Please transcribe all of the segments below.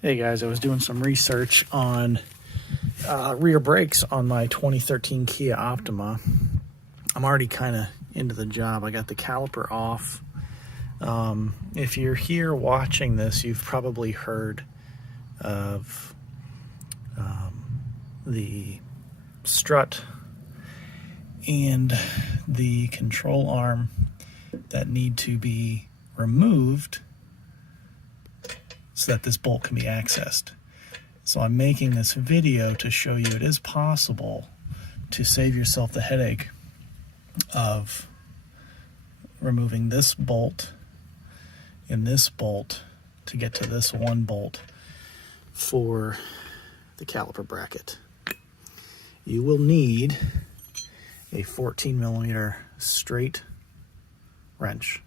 Hey guys, I was doing some research on rear brakes on my 2013 Kia Optima. I'm already kind of into the job. I got the caliper off. If you're here watching this, you've probably heard of the strut and the control arm that need to be removed so that this bolt can be accessed. So I'm making this video to show you it is possible to save yourself the headache of removing this bolt and this bolt to get to this one bolt for the caliper bracket. You will need a 14mm straight wrench.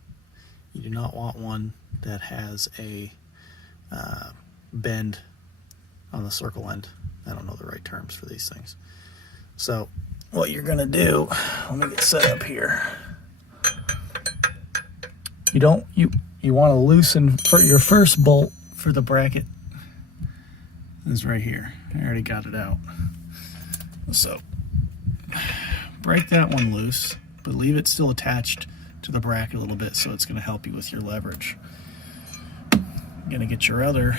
You do not want one that has a bend on the circle end. I don't know the right terms for these things. So what you're gonna do, let me get set up here. You want to loosen for your first bolt for the bracket is right here. I already got it out. So break that one loose, but leave it still attached to the bracket a little bit, so it's going to help you with your leverage. You're going to get your other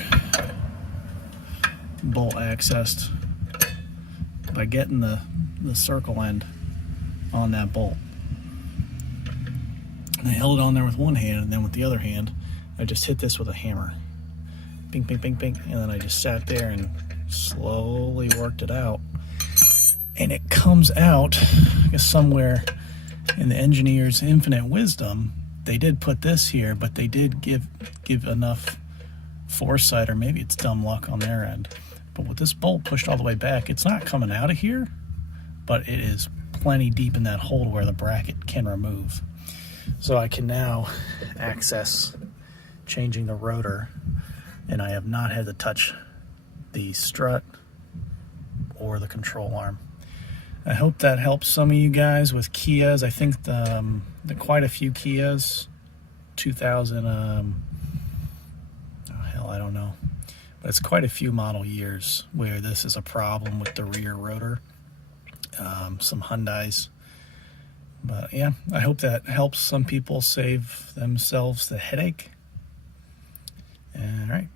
bolt accessed by getting the circle end on that bolt. And I held it on there with one hand, and then with the other hand I just hit this with a hammer. Bing, bing, bing, bing. And then I just sat there and slowly worked it out. And it comes out, I guess somewhere in the engineer's infinite wisdom, they did put this here, but they did give enough foresight, or maybe it's dumb luck on their end. But with this bolt pushed all the way back, it's not coming out of here, but it is plenty deep in that hole where the bracket can remove. So I can now access changing the rotor, and I have not had to touch the strut or the control arm. I hope that helps some of you guys with Kias. I think the quite a few Kias, 2000, I don't know, but it's quite a few model years where this is a problem with the rear rotor. Some Hyundais. But yeah, I hope that helps some people save themselves the headache. All right.